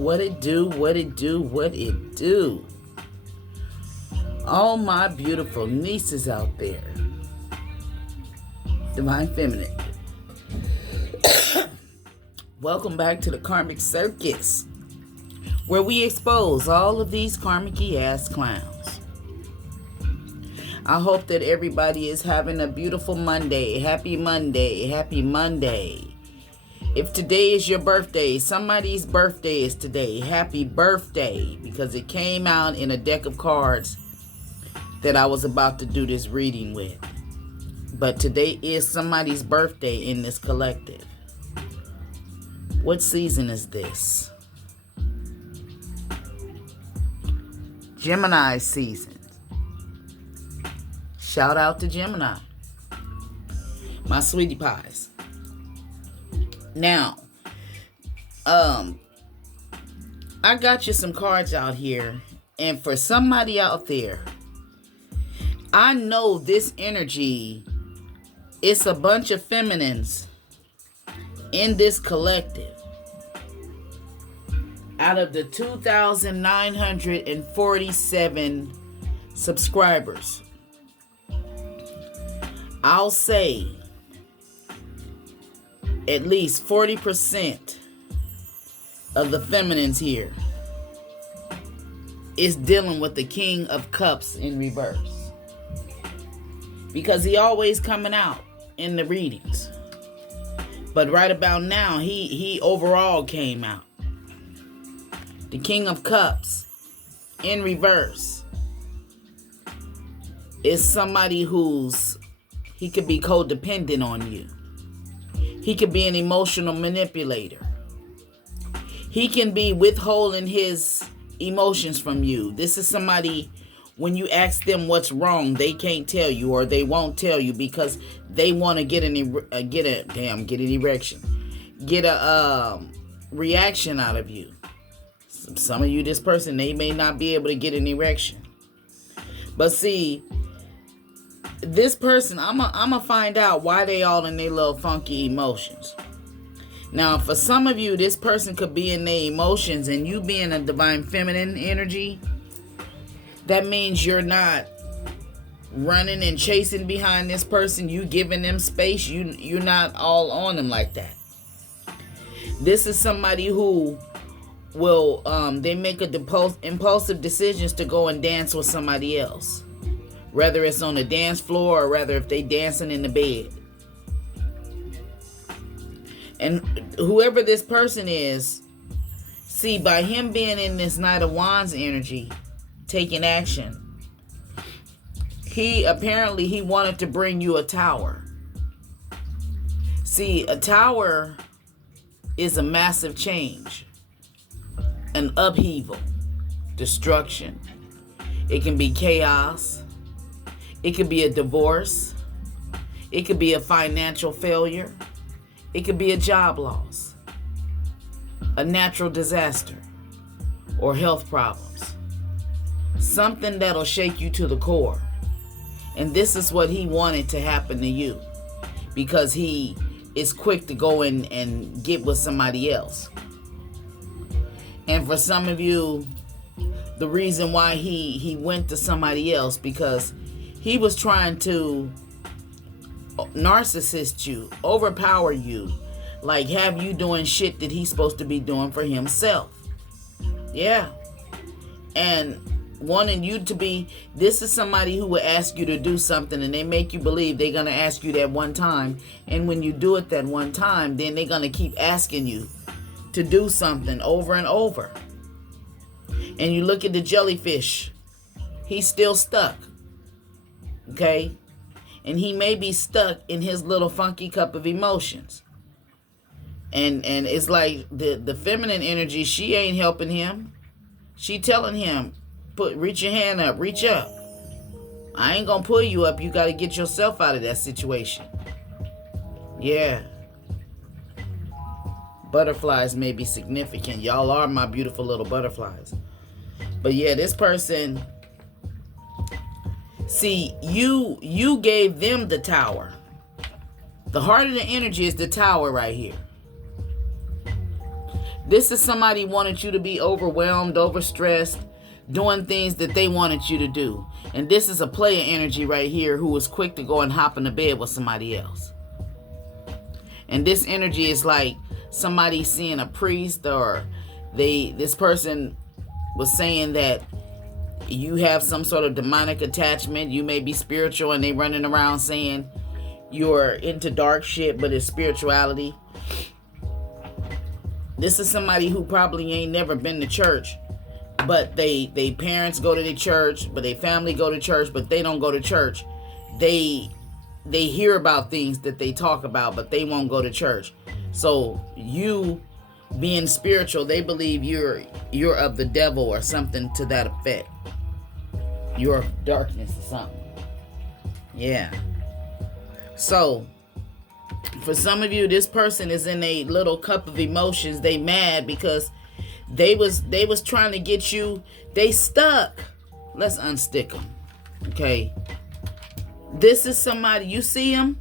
What it do, what it do, what it do. All my beautiful nieces out there. Divine Feminine. Welcome back to the Karmic Circus, where we expose all of these karmic-y ass clowns. I hope that everybody is having a beautiful Monday. Happy Monday. Happy Monday. If today is your birthday, somebody's birthday is today. Happy birthday, because it came out in a deck of cards that I was about to do this reading with. But today is somebody's birthday in this collective. What season is this? Gemini season. Shout out to Gemini. My sweetie pies. Now, I got you some cards out here. And for somebody out there, I know this energy, it's a bunch of feminines in this collective. Out of the 2,947 subscribers, I'll say at least 40% of the feminines here is dealing with the King of Cups in reverse. Because he always coming out in the readings. But right about now, he overall came out. The King of Cups in reverse is somebody he could be codependent on you. He could be an emotional manipulator. He can be withholding his emotions from you. This is somebody, when you ask them what's wrong, they can't tell you, or they won't tell you because they want to get an erection, get a reaction out of you. Some of you, this person, they may not be able to get an erection. But see, this person, I'm gonna find out why they all in their little funky emotions. Now, for some of you, this person could be in their emotions, and you being a divine feminine energy, that means you're not running and chasing behind this person. You giving them space. You're not all on them like that. This is somebody who will, they make impulsive decisions to go and dance with somebody else. Whether it's on the dance floor or rather if they dancing in the bed. And whoever this person is, see, by him being in this Knight of Wands energy, taking action, he wanted to bring you a tower. See, a tower is a massive change, an upheaval, destruction. It can be chaos. It could be a divorce. It could be a financial failure. It could be a job loss, a natural disaster, or health problems. Something that'll shake you to the core. And this is what he wanted to happen to you, because he is quick to go in and get with somebody else. And for some of you, the reason why he went to somebody else, because he was trying to narcissist you, overpower you, like have you doing shit that he's supposed to be doing for himself. Yeah. And wanting you to be, this is somebody who will ask you to do something and they make you believe they're going to ask you that one time. And when you do it that one time, then they're going to keep asking you to do something over and over. And you look at the jellyfish, he's still stuck. Okay? And he may be stuck in his little funky cup of emotions. And it's like the feminine energy, she ain't helping him. She telling him, reach your hand up, reach up. I ain't gonna pull you up. You gotta get yourself out of that situation. Yeah. Butterflies may be significant. Y'all are my beautiful little butterflies. But yeah, this person, see, you gave them the tower. The heart of the energy is the tower right here. This is somebody wanted you to be overwhelmed, overstressed, doing things that they wanted you to do. And this is a player energy right here who was quick to go and hop in the bed with somebody else. And this energy is like somebody seeing a priest, or this person was saying that you have some sort of demonic attachment. You may be spiritual and they running around saying you're into dark shit, but it's spirituality. This is somebody who probably ain't never been to church, but they parents go to the church, but they family go to church, but they don't go to church. They hear about things that they talk about, but they won't go to church. So you being spiritual, they believe you're of the devil or something to that effect. You're of darkness or something. Yeah. So for some of you, this person is in a little cup of emotions. They mad because they was trying to get you. They stuck. Let's unstick them. Okay. This is somebody. You see him?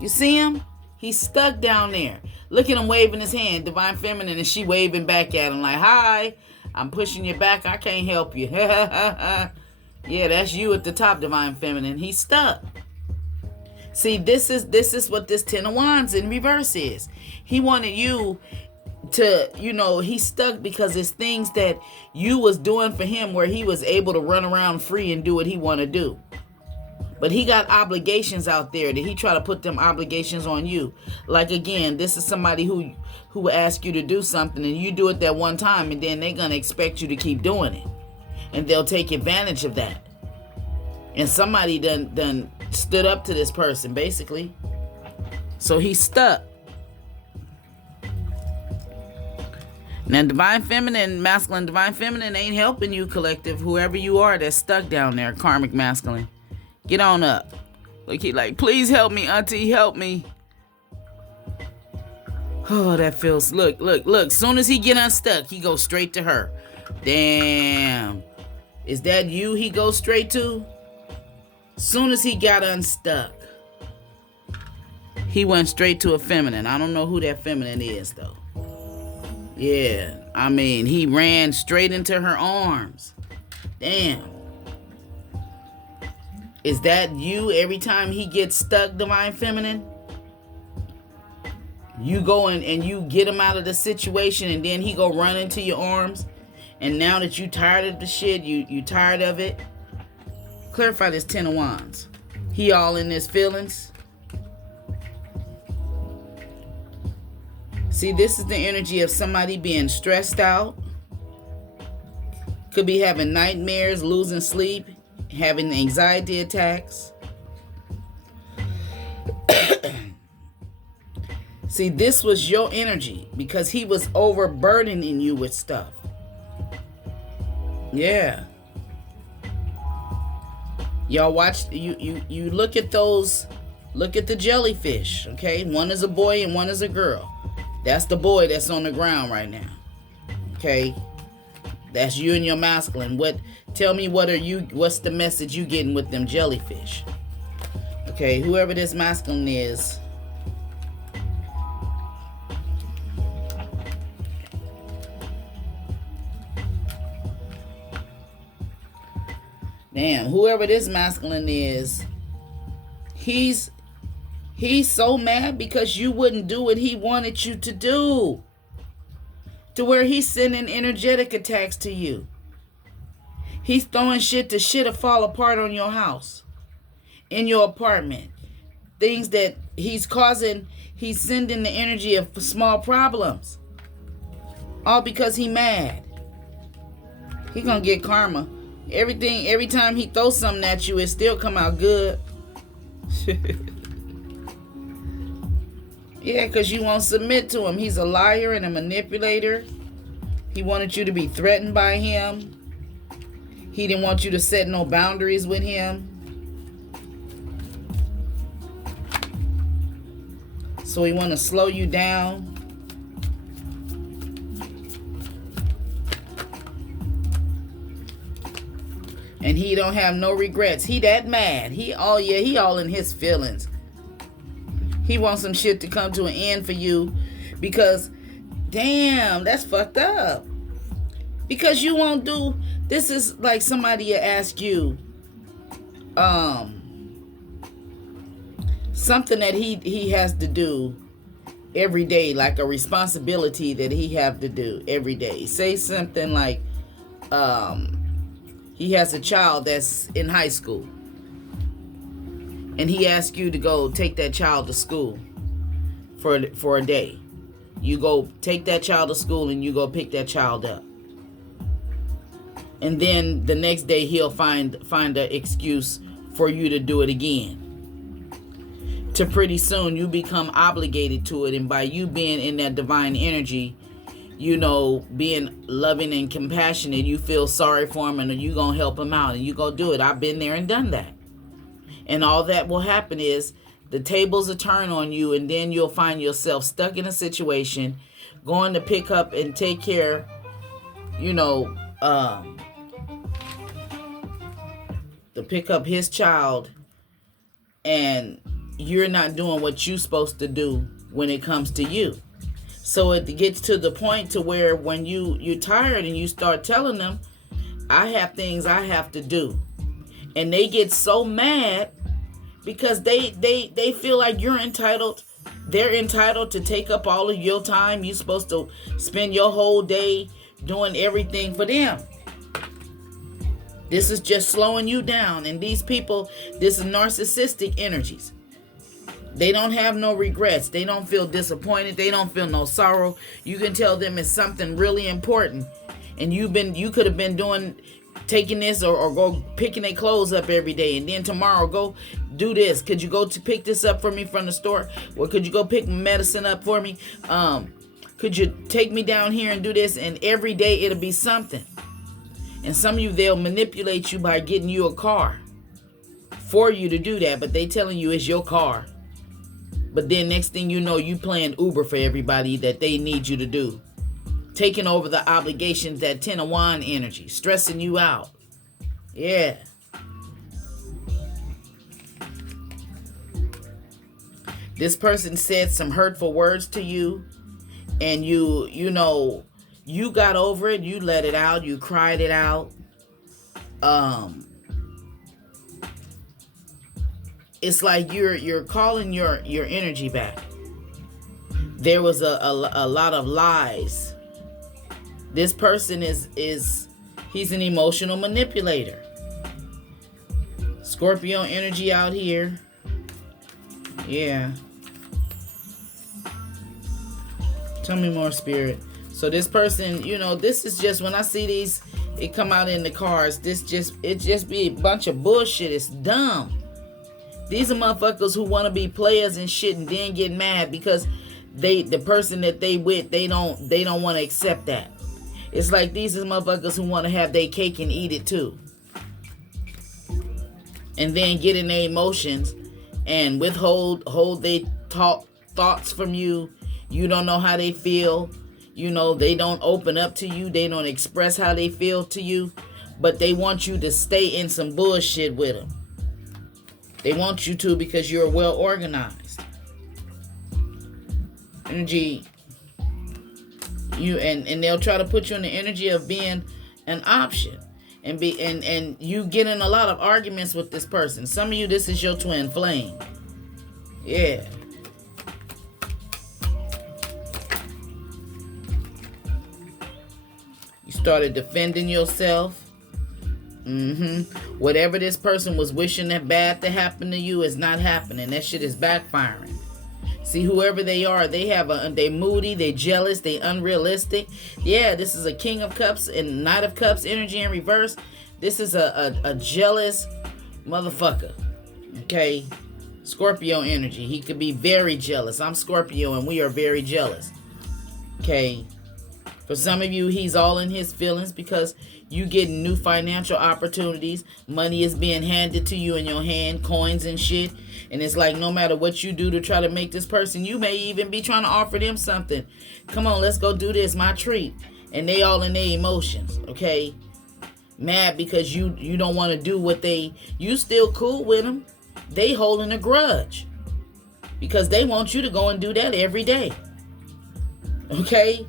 You see him? He's stuck down there. Look at him waving his hand, Divine Feminine, and she waving back at him like, "Hi, I'm pushing you back. I can't help you." Yeah, that's you at the top, Divine Feminine. He's stuck. See, this is what this Ten of Wands in reverse is. He wanted you to, he's stuck because it's things that you was doing for him where he was able to run around free and do what he want to do. But he got obligations out there that he try to put them obligations on you. Like, again, this is somebody who will ask you to do something and you do it that one time, and then they're going to expect you to keep doing it. And they'll take advantage of that. And somebody done stood up to this person, basically. So he's stuck. Now, Divine Feminine, Masculine, Divine Feminine ain't helping you, collective. Whoever you are that's stuck down there, Karmic Masculine. Get on up. Look, he like, "Please help me, Auntie, help me." Oh, that feels, look. Soon as he get unstuck, he goes straight to her. Damn. Is that you he goes straight to? Soon as he got unstuck, he went straight to a feminine. I don't know who that feminine is, though. Yeah, I mean, he ran straight into her arms. Damn. Is that you every time he gets stuck, Divine Feminine? You go in and you get him out of the situation, and then he go run into your arms. And now that you tired of the shit, you tired of it. Clarify this Ten of Wands. He all in his feelings. See, this is the energy of somebody being stressed out. Could be having nightmares, losing sleep, having anxiety attacks. See, this was your energy because he was overburdening you with stuff. Yeah. Y'all watch, you look at those, look at the jellyfish, okay? One is a boy and one is a girl. That's the boy that's on the ground right now. Okay? That's you and your masculine. Tell me what's the message you getting with them jellyfish? Okay, whoever this masculine is. Damn, whoever this masculine is, he's so mad because you wouldn't do what he wanted you to do. To where he's sending energetic attacks to you. He's throwing shit to fall apart on your house. In your apartment. Things that he's sending the energy of small problems. All because he mad. He gonna get karma. Every time he throws something at you, it still come out good. Yeah, because you won't submit to him. He's a liar and a manipulator. He wanted you to be threatened by him. He didn't want you to set no boundaries with him. So he want to slow you down. And he don't have no regrets. He that mad. He all in his feelings. He wants some shit to come to an end for you because Damn, that's fucked up. Because you won't do, this is like somebody ask you something that he has to do every day, like a responsibility that he have to do every day. Say something like he has a child that's in high school, and he asks you to go take that child to school for a day. You go take that child to school and you go pick that child up. And then the next day he'll find an excuse for you to do it again. To pretty soon you become obligated to it, and by you being in that divine energy, you know, being loving and compassionate, you feel sorry for him and you gonna help him out and you go do it. I've been there and done that. And all that will happen is the tables will turn on you, and then you'll find yourself stuck in a situation, going to pick up and take care, you know, to pick up his child, and you're not doing what you're supposed to do when it comes to you. So it gets to the point to where when you're tired and you start telling them, I have things I have to do. And they get so mad because they feel like you're entitled. They're entitled to take up all of your time. You're supposed to spend your whole day doing everything for them. This is just slowing you down. And these people, this is narcissistic energies. They don't have no regrets. They don't feel disappointed. They don't feel no sorrow. You can tell them it's something really important. And you could have been taking this or go picking their clothes up every day. And then tomorrow go do this. Could you go to pick this up for me from the store? Or could you go pick medicine up for me? Could you take me down here and do this? And every day it'll be something. And some of you, they'll manipulate you by getting you a car for you to do that. But they telling you it's your car. But then next thing you know, you playing Uber for everybody that they need you to do. Taking over the obligations, that Ten of Wand energy. Stressing you out. Yeah. This person said some hurtful words to you. And you know, you got over it. You let it out. You cried it out. It's like you're calling your energy back. There was a lot of lies. This person he's an emotional manipulator. Scorpio energy out here. Yeah. Tell me more, Spirit. So this person, you know, this is just, when I see these, it come out in the cards, it just be a bunch of bullshit. It's dumb. These are motherfuckers who want to be players and shit and then get mad because the person that they with, they don't want to accept that. It's like these are motherfuckers who want to have their cake and eat it too. And then get in their emotions and hold their thoughts from you. You don't know how they feel. You know, they don't open up to you. They don't express how they feel to you. But they want you to stay in some bullshit with them. They want you to because you're well organized. Energy. And they'll try to put you in the energy of being an option. And you get in a lot of arguments with this person. Some of you, this is your twin flame. Yeah. You started defending yourself. Whatever this person was wishing that bad to happen to you is not happening. That shit is backfiring. See, whoever they are, they moody, they jealous, they unrealistic. Yeah, this is a King of Cups and Knight of Cups energy in reverse. This is a jealous motherfucker. Okay? Scorpio energy. He could be very jealous. I'm Scorpio and we are very jealous. Okay? For some of you, he's all in his feelings because you getting new financial opportunities. Money is being handed to you in your hand, coins and shit. And it's like no matter what you do to try to make this person, you may even be trying to offer them something. Come on, let's go do this, my treat. And they all in their emotions, okay? Mad because you don't want to do what you still cool with them. They holding a grudge because they want you to go and do that every day. Okay?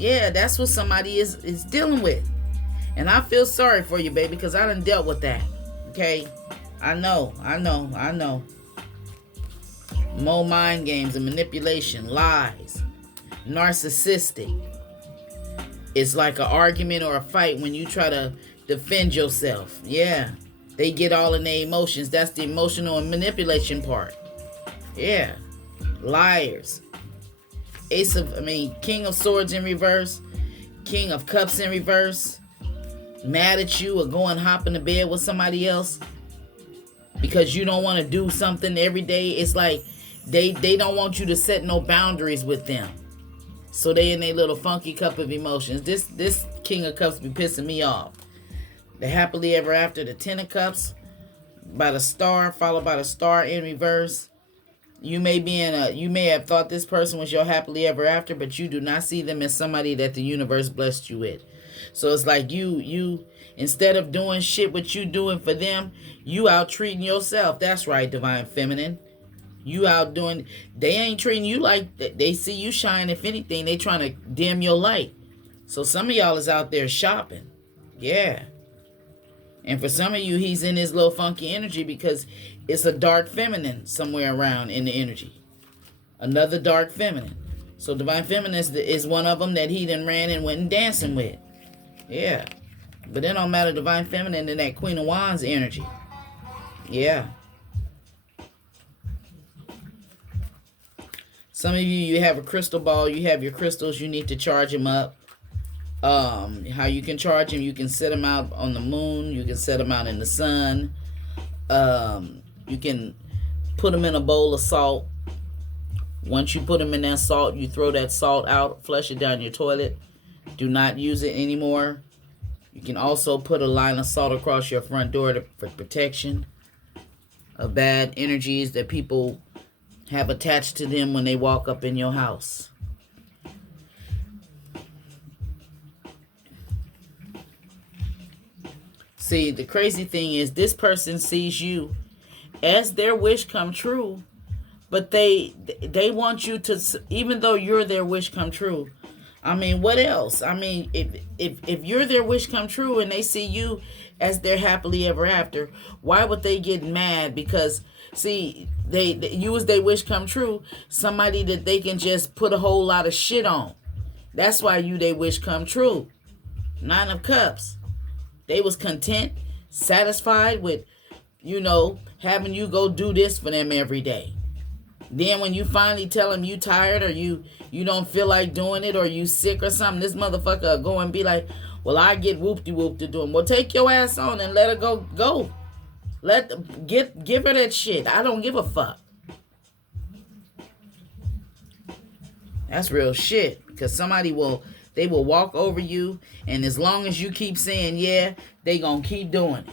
Yeah, that's what somebody is dealing with. And I feel sorry for you, baby, because I done dealt with that. Okay? I know. More mind games and manipulation, lies, narcissistic. It's like an argument or a fight when you try to defend yourself. Yeah. They get all in their emotions. That's the emotional and manipulation part. Yeah. Liars. King of Swords in reverse. King of Cups in reverse. Mad at you or going hopping to bed with somebody else because you don't want to do something every day. It's like they don't want you to set no boundaries with them. So they in their little funky cup of emotions. This King of Cups be pissing me off. The happily ever after, the Ten of Cups by the star, followed by the star in reverse. You may have thought this person was your happily ever after, but you do not see them as somebody that the universe blessed you with. So it's like you instead of doing shit what you doing for them, you out treating yourself. That's right, Divine Feminine. You out doing, they ain't treating you like they see you shine. If anything, they trying to dim your light. So some of y'all is out there shopping. Yeah. And for some of you, he's in his little funky energy because it's a dark feminine somewhere around in the energy. Another dark feminine. So Divine Feminine is one of them that he done ran and went and dancing with. Yeah. But it don't matter, Divine Feminine in that Queen of Wands energy. Yeah. Some of you have a crystal ball. You have your crystals. You need to charge them up. How you can charge them, you can set them out on the moon. You can set them out in the sun. You can put them in a bowl of salt. Once you put them in that salt, you throw that salt out, flush it down your toilet. Do not use it anymore. You can also put a line of salt across your front door for protection of bad energies that people have attached to them when they walk up in your house. See, the crazy thing is this person sees you as their wish come true, but they want you to, even though you're their wish come true. I mean, what else? I mean, if you're their wish come true and they see you as their happily ever after, why would they get mad? Because see, you as their wish come true, somebody that they can just put a whole lot of shit on. That's why you they wish come true. Nine of Cups. They was content, satisfied with, having you go do this for them every day. Then when you finally tell them you tired or you don't feel like doing it or you sick or something, this motherfucker will go and be like, well, I get whoop-de-whoop to do them. Well, take your ass on and let her go. Give her that shit. I don't give a fuck. That's real shit. Because they will walk over you, and as long as you keep saying yeah, they gonna keep doing it.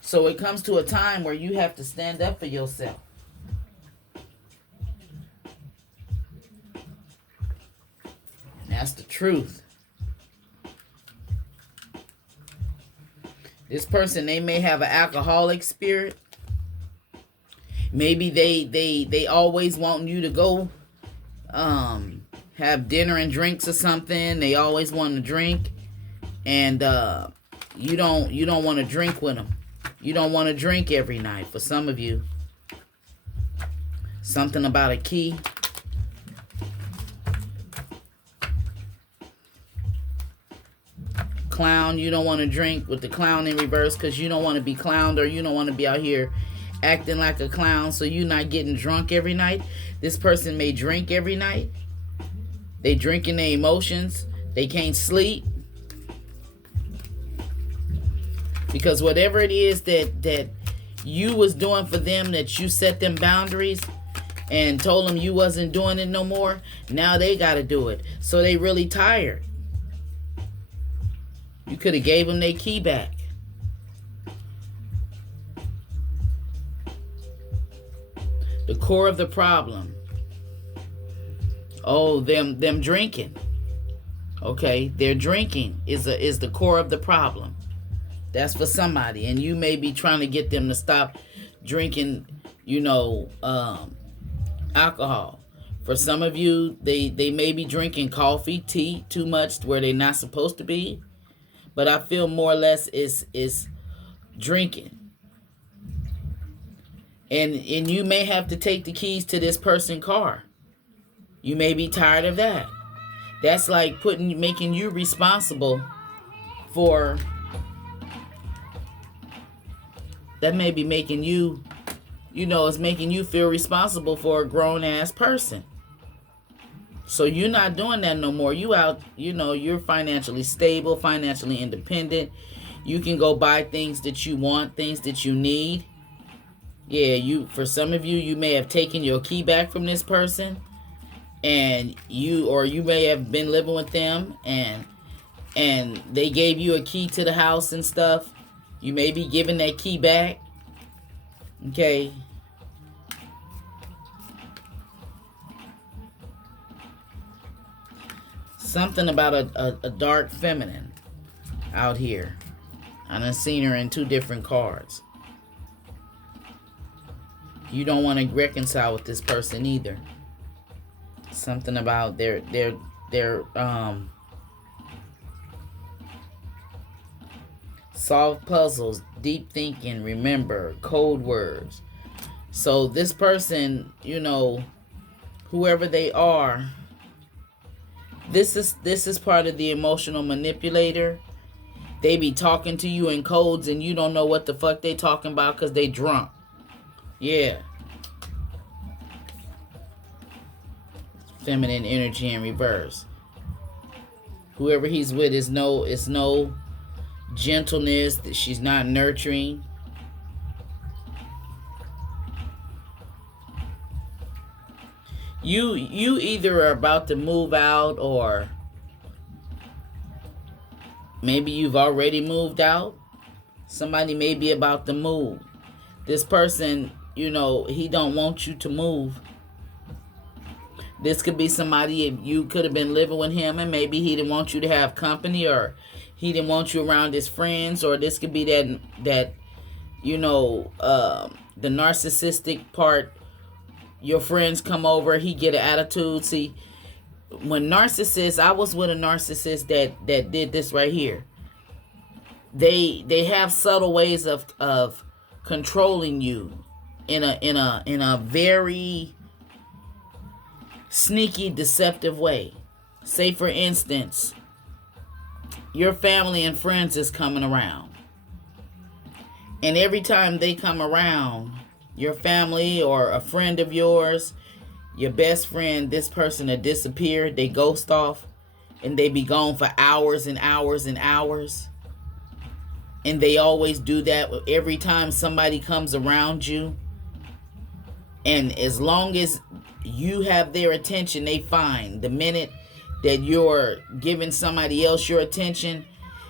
So it comes to a time where you have to stand up for yourself. That's the truth. This person, they may have an alcoholic spirit. Maybe they always want you to go have dinner and drinks or something. They always want to drink, and you don't want to drink with them. You don't want to drink every night. For some of you, something about a key. Clown, you don't want to drink with the clown in reverse because you don't want to be clowned, or you don't want to be out here acting like a clown, so you're not getting drunk every night. This person may drink every night. They drinking their emotions. They can't sleep. Because whatever it is that you was doing for them, that you set them boundaries and told them you wasn't doing it no more, now they got to do it. So they really tired. You could have gave them their key back. The core of the problem. Oh, them drinking. Okay, their drinking is the core of the problem. That's for somebody, and you may be trying to get them to stop drinking, alcohol. For some of you, they may be drinking coffee, tea too much where they're not supposed to be. But I feel more or less is drinking. And you may have to take the keys to this person's car. You may be tired of that. That's like making you responsible for, that may be making you, it's making you feel responsible for a grown ass person. So you're not doing that no more. You out, you're financially stable, financially independent. You can go buy things that you want, things that you need. Yeah, for some of you, you may have taken your key back from this person, and you may have been living with them, and they gave you a key to the house and stuff. You may be giving that key back. Okay. Something about a dark feminine out here. I done seen her in 2 different cards. You don't want to reconcile with this person either. Something about their solve puzzles, deep thinking, remember, code words. So this person, whoever they are, this is part of the emotional manipulator. They be talking to you in codes and you don't know what the fuck they talking about because they drunk. Yeah. Feminine energy in reverse. Whoever he's with is no gentleness, that she's not nurturing. You either are about to move out, or maybe you've already moved out. Somebody may be about to move. This person, he don't want you to move. This could be somebody, if you could have been living with him and maybe he didn't want you to have company, or he didn't want you around his friends, or this could be that the narcissistic part. Your friends come over, he get an attitude. See, when narcissists, I was with a narcissist that did this right here. They have subtle ways of controlling you in a very sneaky, deceptive way. Say, for instance, your family and friends is coming around, and every time they come around, your family or a friend of yours, your best friend, this person will disappear. They ghost off, and they be gone for hours and hours and hours. And they always do that every time somebody comes around you. And as long as you have their attention, they fine. The minute that you're giving somebody else your attention,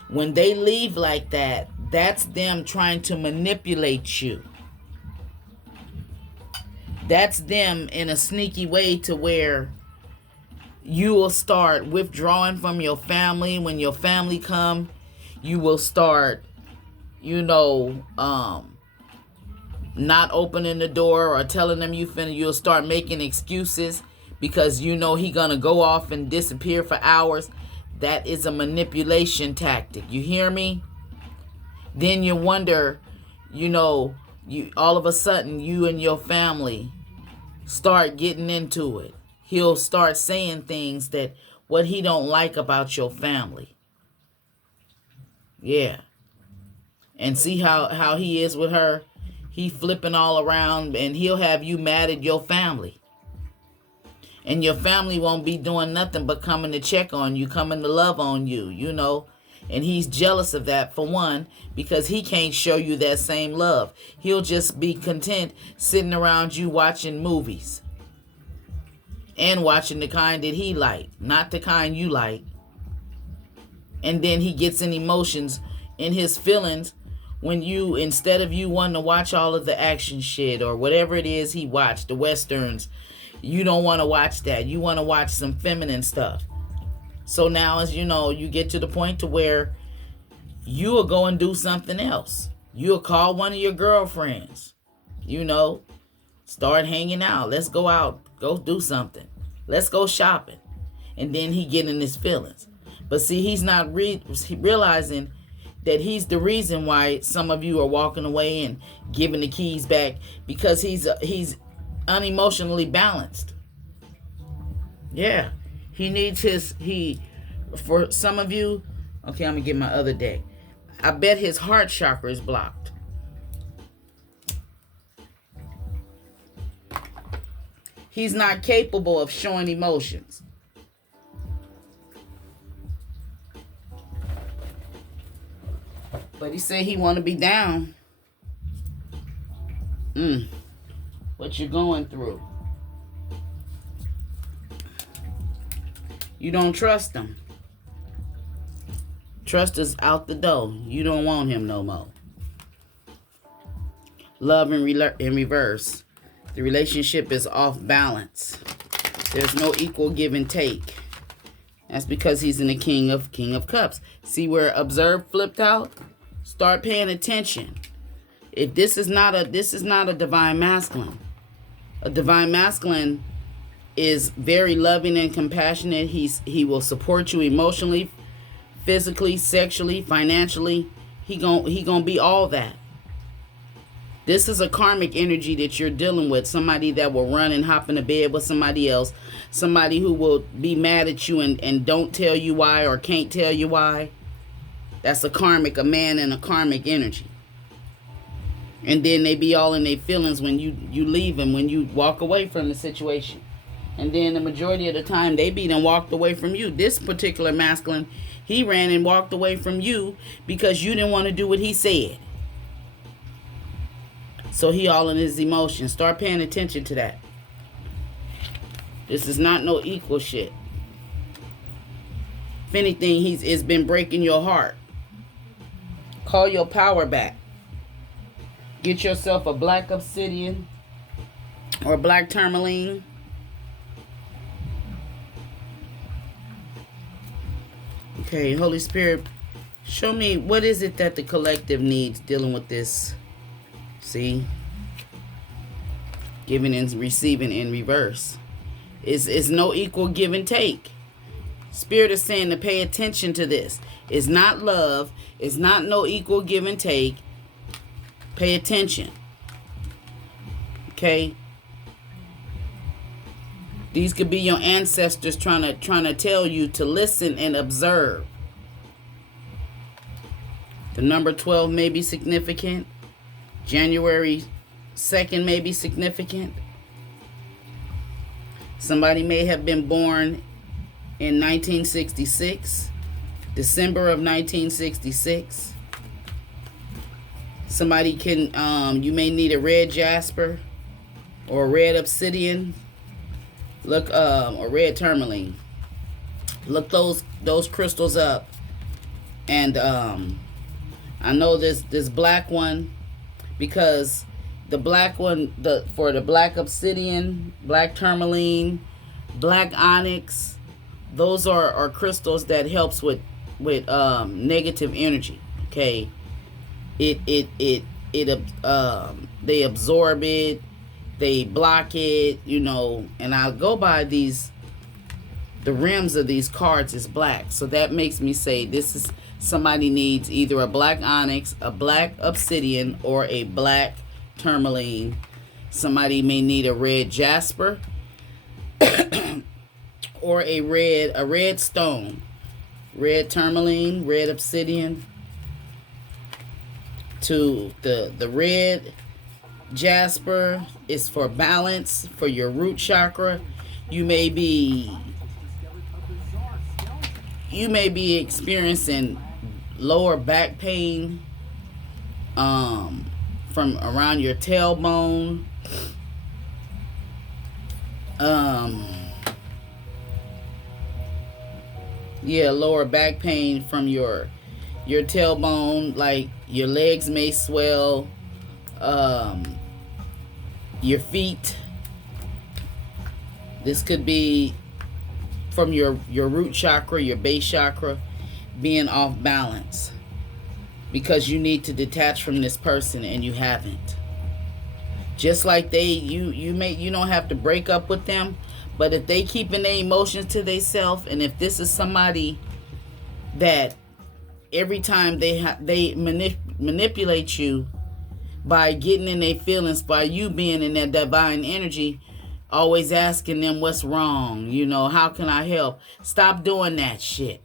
when they leave like that, that's them trying to manipulate you. That's them in a sneaky way to where you will start withdrawing from your family. When your family come, you will start, not opening the door or telling them you'll start making excuses because he gonna go off and disappear for hours. That is a manipulation tactic. You hear me? Then you wonder, you all of a sudden you and your family start getting into it. He'll start saying things that what he don't like about your family. Yeah. And see how he is with her? He flipping all around, and he'll have you mad at your family. And your family won't be doing nothing but coming to check on you, coming to love on you, And he's jealous of that, for one, because he can't show you that same love. He'll just be content sitting around you watching movies. And watching the kind that he like, not the kind you like. And then he gets in emotions, in his feelings, when instead of you wanting to watch all of the action shit or whatever it is he watched, the westerns, you don't want to watch that. You want to watch some feminine stuff. So now, as you get to the point to where you will go and do something else. You'll call one of your girlfriends, start hanging out. Let's go out, go do something. Let's go shopping. And then he get in his feelings. But see, he's not realizing that he's the reason why some of you are walking away and giving the keys back, because he's unemotionally balanced. Yeah. He needs for some of you, okay, I'm going to get my other deck. I bet his heart chakra is blocked. He's not capable of showing emotions. But he said he want to be down. What you going through? You don't trust him. Trust is out the door. You don't want him no more. Love in reverse. The relationship is off balance. There's no equal give and take. That's because he's in the King of Cups. See where observe flipped out? Start paying attention. If this is not a divine masculine. A divine masculine is very loving and compassionate. He will support you emotionally, physically, sexually, financially. He gonna be all that. This is a karmic energy that you're dealing with. Somebody that will run and hop into bed with somebody else. Somebody who will be mad at you and don't tell you why or can't tell you why. That's a man in a karmic energy. And then they be all in their feelings when you leave them, when you walk away from the situation. And then the majority of the time they be done walked away from you. This particular masculine, he ran and walked away from you because you didn't want to do what he said. So he all in his emotions. Start paying attention to that. This is not no equal shit. If anything, it's been breaking your heart. Call your power back. Get yourself a black obsidian or black tourmaline. Okay, Holy Spirit, show me what is it that the collective needs dealing with this. See? Giving and receiving in reverse. It's no equal give and take. Spirit is saying to pay attention to this. It's not love. It's not no equal give and take. Pay attention. Okay? These could be your ancestors trying to tell you to listen and observe. The number 12 may be significant. January 2nd may be significant. Somebody may have been born in 1966, December of 1966. Somebody can, you may need a red jasper or a red obsidian. Look, or red tourmaline. Look those crystals up. And I know this black one, because the black one, for the black obsidian, black tourmaline, black onyx, those are crystals that helps with negative energy. Okay, they absorb it, they block it, and I go by the rims of these cards is black, so that makes me say this is somebody needs either a black onyx, a black obsidian, or a black tourmaline. Somebody may need a red jasper or a red stone. Red tourmaline, red obsidian. To the red jasper is for balance, for your root chakra. You may be experiencing lower back pain from around your tailbone. Lower back pain from your tailbone, like your legs may swell, your feet. This could be from your root chakra, your base chakra, being off balance because you need to detach from this person and you haven't. Just like you don't have to break up with them, But if they keeping their emotions to themselves, and if this is somebody that every time they manipulate you by getting in their feelings, by you being in that divine energy, always asking them what's wrong, how can I help? Stop doing that shit.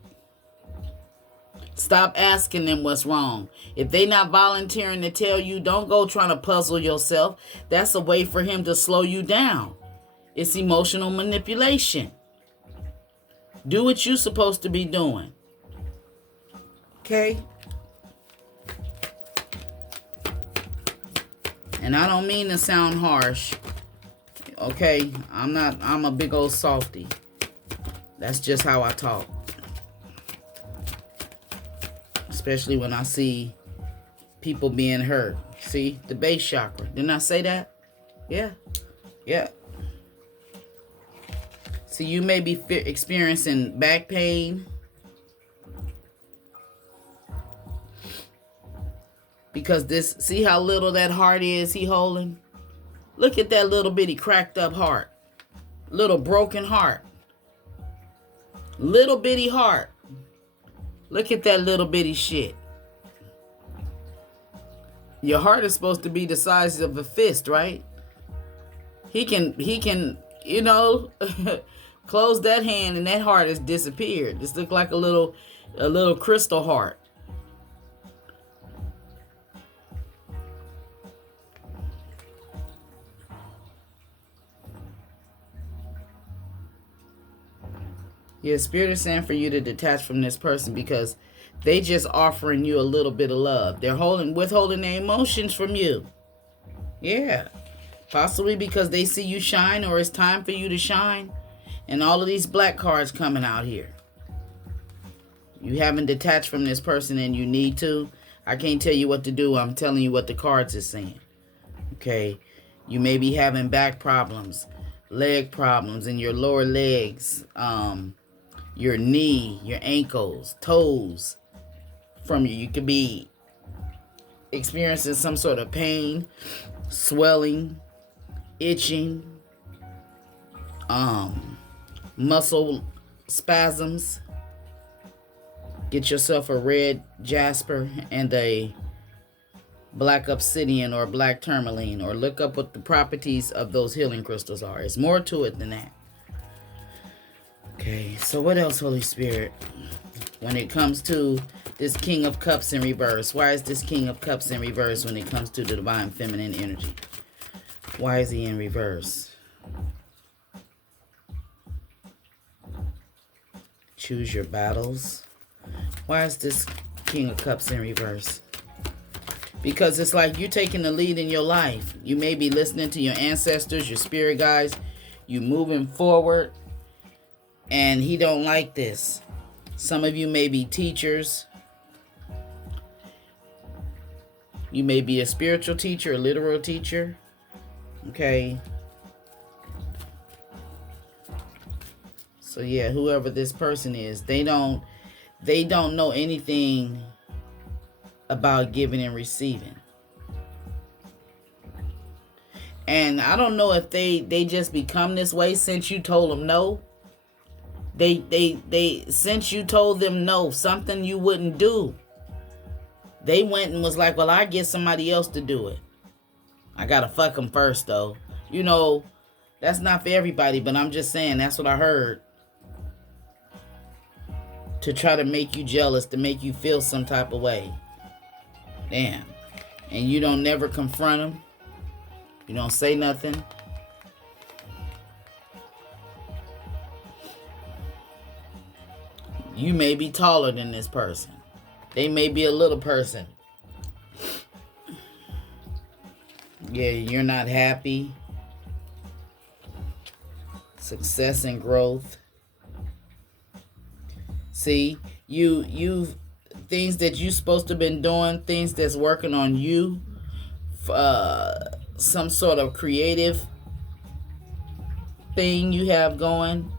Stop asking them what's wrong. If they not volunteering to tell you, don't go trying to puzzle yourself. That's a way for him to slow you down. It's emotional manipulation. Do what you're supposed to be doing. Okay? And I don't mean to sound harsh. Okay? I'm a big old softy. That's just how I talk. Especially when I see people being hurt. See? The base chakra. Didn't I say that? Yeah. Yeah. See, you may be experiencing back pain. Because see how little that heart is he holding? Look at that little bitty cracked up heart. Little broken heart. Little bitty heart. Look at that little bitty shit. Your heart is supposed to be the size of a fist, right? He can, close that hand and that heart has disappeared. Just look like a little crystal heart. Yeah, Spirit is saying for you to detach from this person because they just offering you a little bit of love. They're withholding their emotions from you. Yeah. Possibly because they see you shine, or it's time for you to shine. And all of these black cards coming out here. You haven't detached from this person and you need to. I can't tell you what to do. I'm telling you what the cards are saying. Okay. You may be having back problems, leg problems in your lower legs, your knee, your ankles, toes from you. You could be experiencing some sort of pain, swelling, itching, muscle spasms. Get yourself a red jasper and a black obsidian or black tourmaline, or look up what the properties of those healing crystals are. It's more to it than that. Okay, so what else, Holy Spirit? When it comes to this King of Cups in reverse, why is this King of Cups in reverse when it comes to the divine feminine energy? Why is he in reverse? Choose your battles. Why is this King of Cups in reverse? Because it's like you taking the lead in your life. You may be listening to your ancestors, your spirit guides. You moving forward. And he don't like this. Some of you may be teachers. You may be a spiritual teacher, a literal teacher. Okay. So yeah, whoever this person is, they don't know anything about giving and receiving. And I don't know if they just become this way since you told them no. They since you told them no, something you wouldn't do, they went and was like, well, I get somebody else to do it. I gotta fuck them first, though. That's not for everybody, but I'm just saying, that's what I heard. To try to make you jealous, to make you feel some type of way. Damn. And you don't never confront them. You don't say nothing. You may be taller than this person. They may be a little person. Yeah, you're not happy. Success and growth. See, you things that you supposed to have been doing, things that's working on you, some sort of creative thing you have going.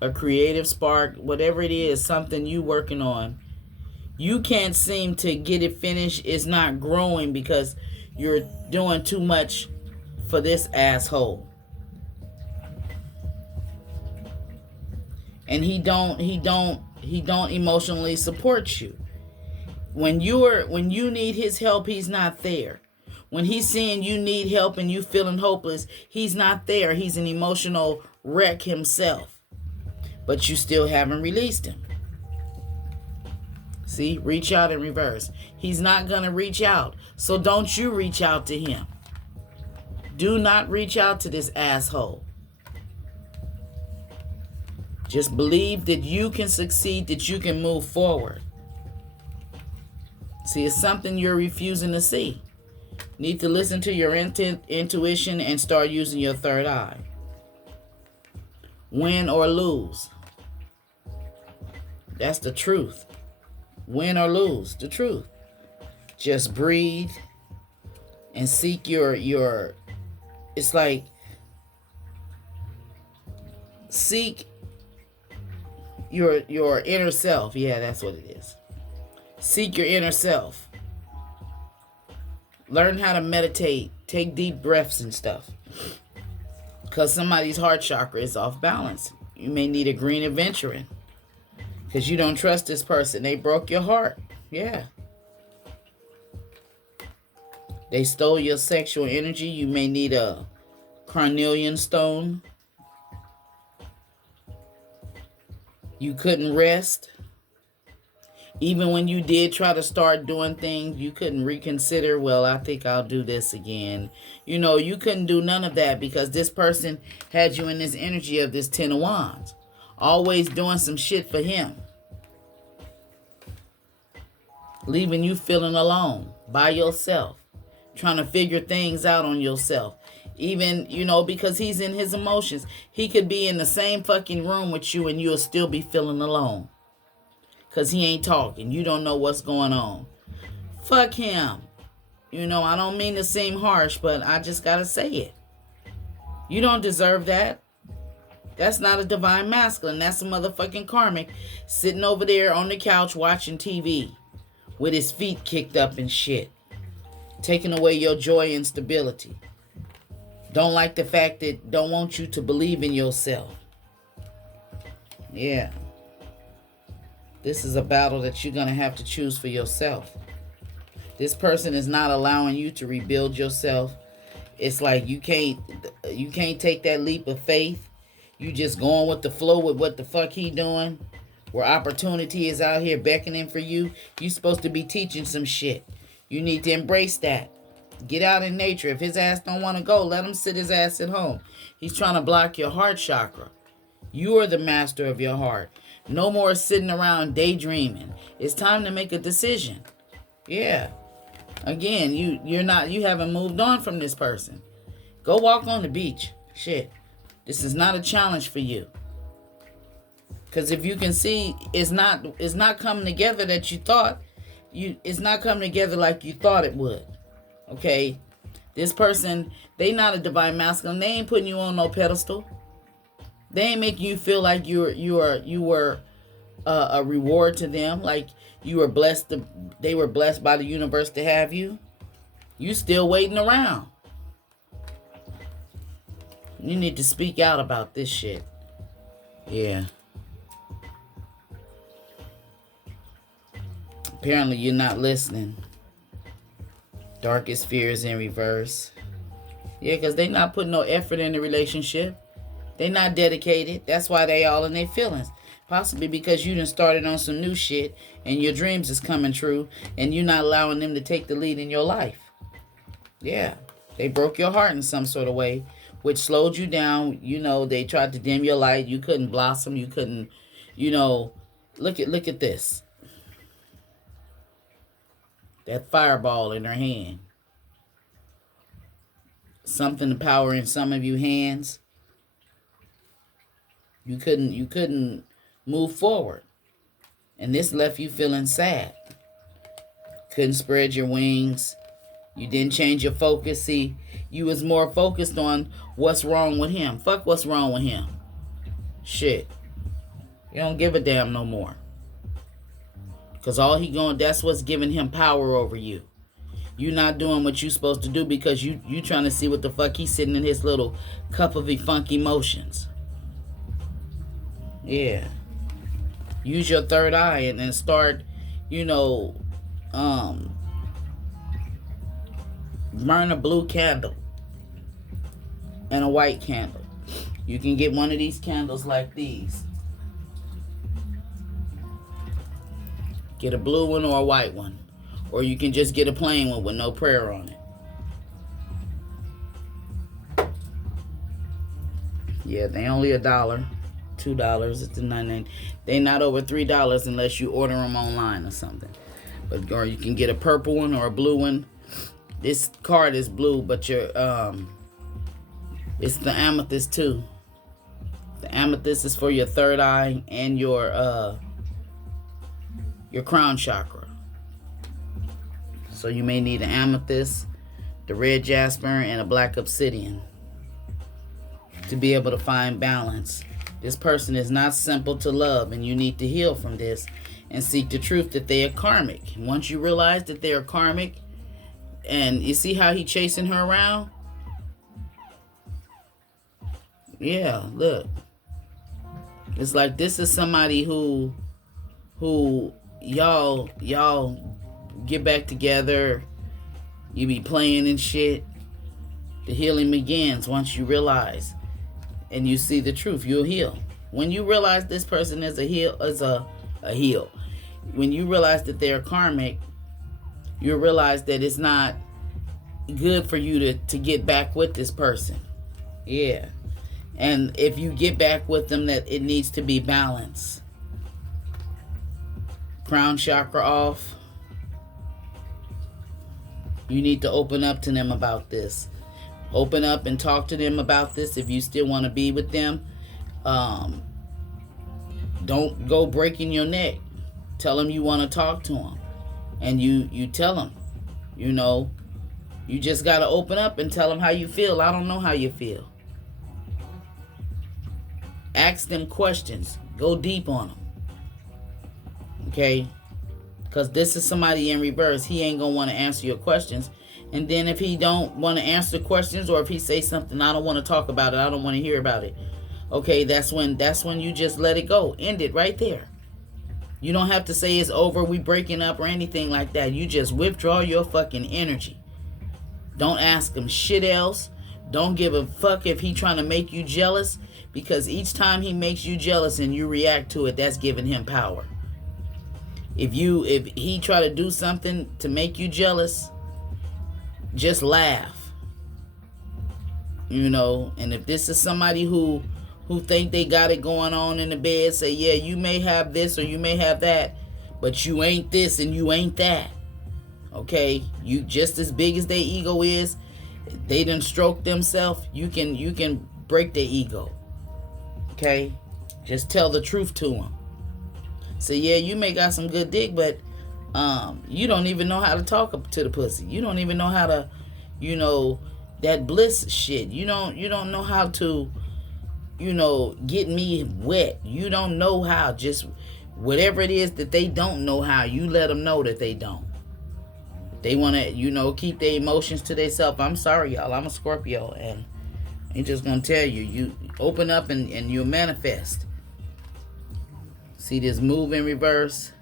A creative spark, whatever it is, something you working on. You can't seem to get it finished. It's not growing because you're doing too much for this asshole. And he don't emotionally support you. When you need his help, he's not there. When he's seeing you need help and you feeling hopeless, he's not there. He's an emotional wreck himself. But you still haven't released him. See, reach out in reverse. He's not going to reach out. So don't you reach out to him. Do not reach out to this asshole. Just believe that you can succeed, that you can move forward. See, it's something you're refusing to see. Need to listen to your intuition and start using your third eye. Win or lose. That's the truth. Win or lose, the truth. Just breathe and seek your it's like seek your inner self. Yeah, that's what it is. Seek your inner self. Learn how to meditate. Take deep breaths and stuff. Because somebody's heart chakra is off balance. You may need a green adventuring. Because you don't trust this person. They broke your heart. Yeah. They stole your sexual energy. You may need a carnelian stone. You couldn't rest. Even when you did try to start doing things, you couldn't reconsider, well, I think I'll do this again. You know, you couldn't do none of that because this person had you in this energy of this 10 of Wands. Always doing some shit for him. Leaving you feeling alone, by yourself. Trying to figure things out on yourself. Even, you know, because he's in his emotions. He could be in the same fucking room with you and you'll still be feeling alone. Because he ain't talking. You don't know what's going on. Fuck him. You know, I don't mean to seem harsh, but I just gotta say it. You don't deserve that. That's not a divine masculine. That's a motherfucking karmic sitting over there on the couch watching TV with his feet kicked up and shit. Taking away your joy and stability. Don't like the fact that don't want you to believe in yourself. Yeah. This is a battle that you're going to have to choose for yourself. This person is not allowing you to rebuild yourself. It's like you can't take that leap of faith. You just going with the flow with what the fuck he doing. Where opportunity is out here beckoning for you. You supposed to be teaching some shit. You need to embrace that. Get out in nature. If his ass don't want to go, let him sit his ass at home. He's trying to block your heart chakra. You are the master of your heart. No more sitting around daydreaming. It's time to make a decision. Yeah. Again, you haven't moved on from this person. Go walk on the beach. Shit. This is not a challenge for you. Because if you can see, it's not coming together that you thought. It's not coming together like you thought it would. Okay? This person, they not a divine masculine. They ain't putting you on no pedestal. They ain't making you feel like you were a reward to them. Like you were blessed. They were blessed by the universe to have you. You still waiting around. You need to speak out about this shit. Yeah. Apparently you're not listening. Darkest fears in reverse. Yeah, because they not putting no effort in the relationship. They not dedicated. That's why they all in their feelings. Possibly because you done started on some new shit and your dreams is coming true and you're not allowing them to take the lead in your life. Yeah. They broke your heart in some sort of way, which slowed you down. You know, they tried to dim your light. You couldn't blossom. You couldn't, you know, look at this. That fireball in her hand. Something to power in some of you hands. You couldn't move forward. And this left you feeling sad. Couldn't spread your wings. You didn't change your focus. See, you was more focused on what's wrong with him. Fuck what's wrong with him. Shit. You don't give a damn no more. Because that's what's giving him power over you. You not doing what you supposed to do because you trying to see what the fuck he's sitting in his little cup of funk emotions. Yeah. Use your third eye and then start, burn a blue candle and a white candle. You can get one of these candles like these. Get a blue one or a white one. Or you can just get a plain one with no prayer on it. Yeah, they only $1, $2. It's $9.99. They not over $3 unless you order them online or something. Or you can get a purple one or a blue one. This card is blue, but it's the amethyst too. The amethyst is for your third eye and your crown chakra. So you may need an amethyst, the red jasper, and a black obsidian to be able to find balance. This person is not simple to love, and you need to heal from this and seek the truth that they are karmic. Once you realize that they are karmic, and you see how he chasing her around? Yeah, look. It's like this is somebody who y'all get back together, you be playing and shit. The healing begins once you realize and you see the truth. You'll heal. When you realize this person is a heal. When you realize that they're karmic, you realize that it's not good for you to get back with this person. Yeah. And if you get back with them, that it needs to be balanced. Crown chakra off. You need to open up to them about this. Open up and talk to them about this if you still want to be with them. Don't go breaking your neck. Tell them you want to talk to them. And you tell them, you just got to open up and tell them how you feel. I don't know how you feel. Ask them questions. Go deep on them. Okay? Because this is somebody in reverse. He ain't going to want to answer your questions. And then if he don't want to answer the questions, or if he say something, I don't want to talk about it, I don't want to hear about it. Okay, that's when you just let it go. End it right there. You don't have to say it's over, we breaking up or anything like that. You just withdraw your fucking energy. Don't ask him shit else. Don't give a fuck if he trying to make you jealous. Because each time he makes you jealous and you react to it, that's giving him power. If he try to do something to make you jealous, just laugh. And if this is somebody who think they got it going on in the bed, say, yeah, you may have this or you may have that, but you ain't this and you ain't that. Okay? You just as big as their ego is, they done stroke themselves, you can break their ego. Okay? Just tell the truth to them. Say, yeah, you may got some good dick, but you don't even know how to talk to the pussy. You don't even know how to, that bliss shit. You don't know how to, get me wet. You don't know how. Just whatever it is that they don't know how, you let them know that they don't. They want to, keep their emotions to themselves. I'm sorry, y'all. I'm a Scorpio, and I'm just going to tell you, you open up and you'll manifest. See this move in reverse?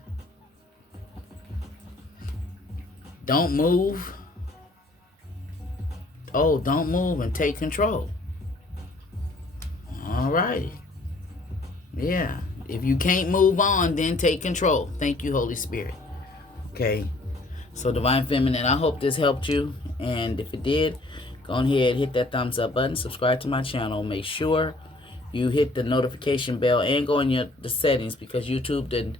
Don't move. Oh, don't move and take control. All right. Yeah. If you can't move on, then take control. Thank you, Holy Spirit. Okay. So, Divine Feminine, I hope this helped you. And if it did, go ahead, hit that thumbs up button. Subscribe to my channel. Make sure you hit the notification bell and go in the settings, because YouTube did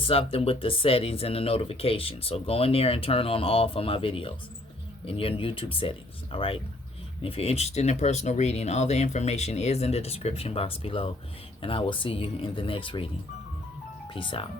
something with the settings and the notifications. So go in there and turn on all for my videos in your YouTube settings. All right. And if you're interested in a personal reading, all the information is in the description box below. And I will see you in the next reading. Peace out.